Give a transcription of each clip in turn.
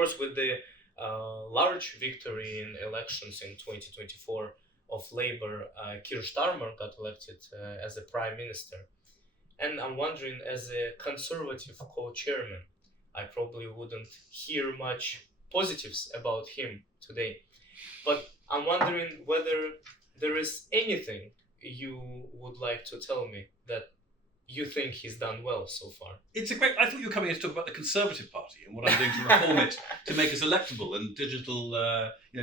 course, with the large victory in elections in 2024 of Labour, Keir Starmer got elected as a prime minister. And I'm wondering, as a conservative co-chairman, I probably wouldn't hear much positives about him today. But I'm wondering whether there is anything you would like to tell me that you think he's done well so far. I thought you were coming here to talk about the Conservative Party and what I'm doing to reform it to make us electable and digital,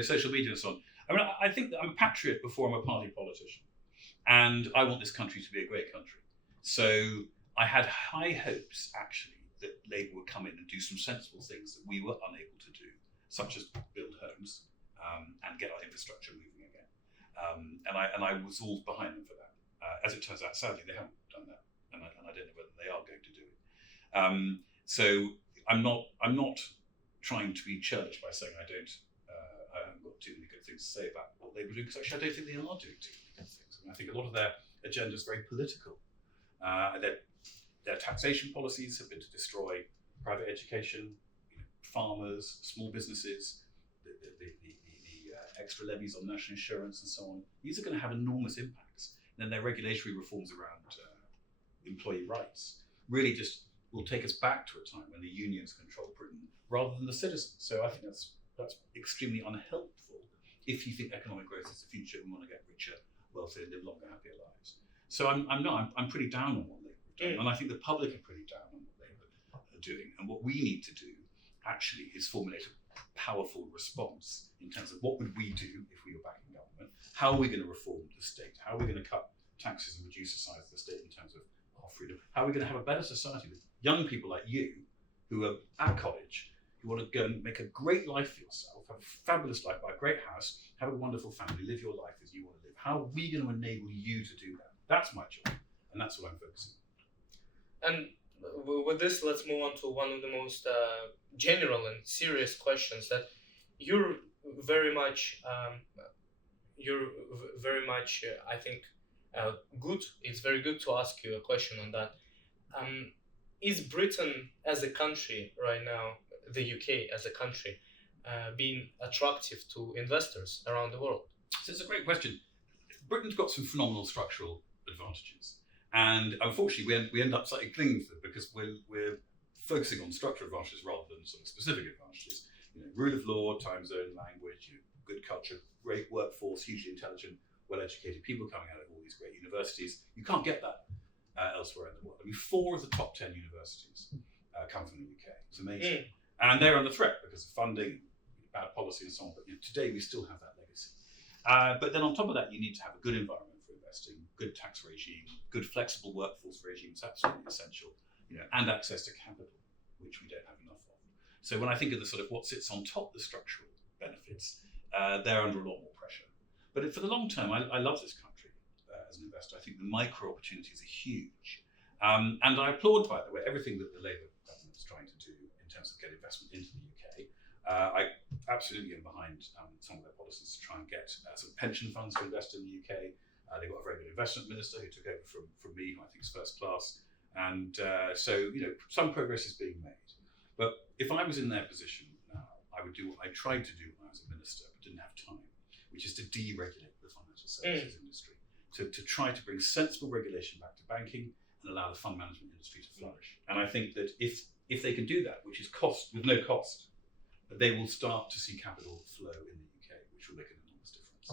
social media and so on. I mean, I think that I'm a patriot before I'm a party politician, and I want this country to be a great country. So I had high hopes, actually, that Labour would come in and do some sensible things that we were unable to do, such as build homes and get our infrastructure moving again. And I was all behind them for that. As it turns out, sadly, they haven't done that. And I don't know whether they are going to do it. So I'm not trying to be churlish by saying I haven't got too many good things to say about what they were doing, because actually I don't think they are doing too many good things. I think a lot of their agenda is very political. Their taxation policies have been to destroy private education, farmers, small businesses, the extra levies on national insurance and so on. These are going to have enormous impacts. And then their regulatory reforms around employee rights really just will take us back to a time when the unions control Britain rather than the citizens. So I think that's extremely unhelpful if you think economic growth is the future and want to get richer, wealthier, live longer, happier lives. So I'm pretty down on what Labour have done, and I think the public are pretty down on what Labour are doing. And what we need to do actually is formulate a powerful response in terms of what would we do if we were back in government? How are we going to reform the state? How are we going to cut taxes and reduce the size of the state in terms of our freedom? How are we going to have a better society with young people like you who are at college, who want to go and make a great life for yourself, have a fabulous life, buy a great house, have a wonderful family, live your life as you want to live? How are we going to enable you to do that? That's my job, and that's what I'm focusing on. And with this, let's move on to one of the most general and serious questions that you're very much, I think, good. It's very good to ask you a question on that. Is Britain as a country right now, the UK as a country, being attractive to investors around the world? So it's a great question. Britain's got some phenomenal structural advantages. And unfortunately, we end up slightly clinging to them because we're focusing on structural advantages rather than sort of specific advantages. Rule of law, time zone, language, good culture, great workforce, hugely intelligent, well-educated people coming out of all these great universities. You can't get that elsewhere in the world. I mean, 4 of the top 10 universities come from the UK. It's amazing. And they're under threat because of funding, bad policy and so on. But today we still have that legacy. But then on top of that, you need to have a good environment for investing, good tax regime, good flexible workforce regime. It's absolutely essential, and access to capital, which we don't have enough of. So when I think of the sort of what sits on top of the structural benefits, they're under a lot more pressure. But for the long term, I love this country as an investor. I think the micro opportunities are huge. And I applaud, by the way, everything that the Labour government is trying to do in terms of getting investment into the UK. I absolutely am behind some of their policies to try and get some pension funds to invest in the UK. They've got a very good investment minister who took over from me, who I think is first class. And so some progress is being made. But if I was in their position now, I would do what I tried to do when I was a minister, but didn't have time, which is to deregulate the financial services industry, to try to bring sensible regulation back to banking and allow the fund management industry to flourish. And I think that if they can do that, which is with no cost, they will start to see capital flow in the UK, which will make an enormous difference.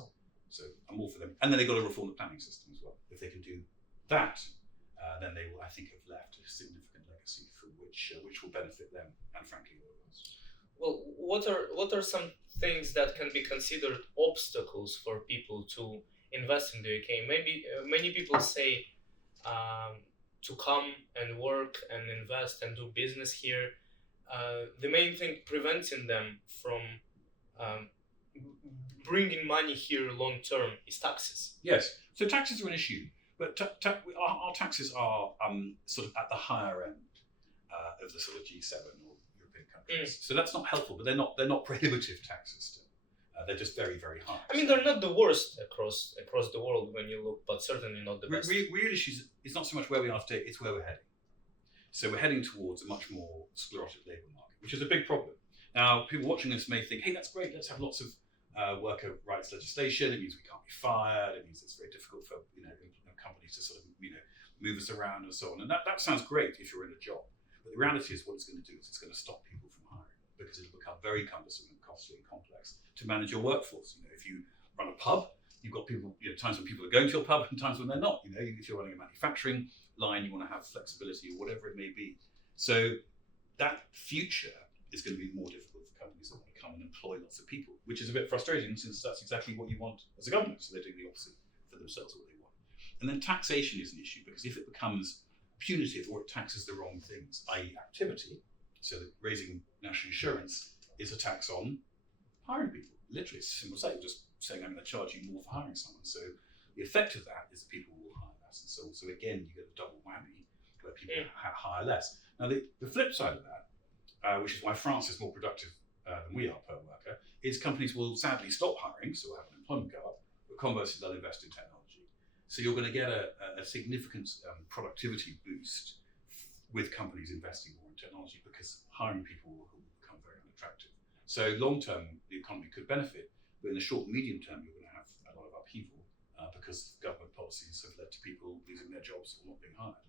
So I'm all for them. And then they've got to reform the planning system as well. If they can do that, then they will, I think, have left a significant legacy from which will benefit them and, frankly, all of us. Well, what are some things that can be considered obstacles for people to invest in the UK? Maybe many people say to come and work and invest and do business here. The main thing preventing them from bringing money here long term is taxes. Yes, so taxes are an issue, but our taxes are sort of at the higher end of the sort of G7 or European countries. So that's not helpful, but they're not prohibitive taxes still. They're just very, very high. I mean, they're not the worst across the world when you look, but certainly not the best. Real issues, it's not so much where we are today, it's where we're heading. So we're heading towards a much more sclerotic labour market, which is a big problem. Now, people watching this may think, hey, that's great, let's have lots of worker rights legislation. It means we can't be fired. It means it's very difficult for companies to sort of move us around and so on. And that sounds great if you're in a job. But the reality is what it's going to do is it's going to stop people from hiring because it'll become very cumbersome and costly and complex to manage your workforce. If you run a pub, you've got people, times when people are going to your pub and times when they're not. If you're running a manufacturing line, you want to have flexibility or whatever it may be. So that future is going to be more difficult for companies that want to come and employ lots of people, which is a bit frustrating since that's exactly what you want as a government. So they're doing the opposite for themselves of what they want. And then taxation is an issue because if it becomes punitive or it taxes the wrong things, i.e. activity, so that raising national insurance is a tax on hiring people. Literally, it's simple as that. You're just saying I'm going to charge you more for hiring someone. So the effect of that is that people will hire less and so on. So again, you get a double whammy where people hire less. Now the flip side of that, which is why France is more productive than we are per worker, is companies will sadly stop hiring, so we'll have unemployment go up, but conversely they'll invest in technology. So you're going to get a significant productivity boost with companies investing more in technology because hiring people will become very unattractive. So long term, the economy could benefit, but in the short and medium term, you're going to have a lot of upheaval because government policies have led to people losing their jobs or not being hired.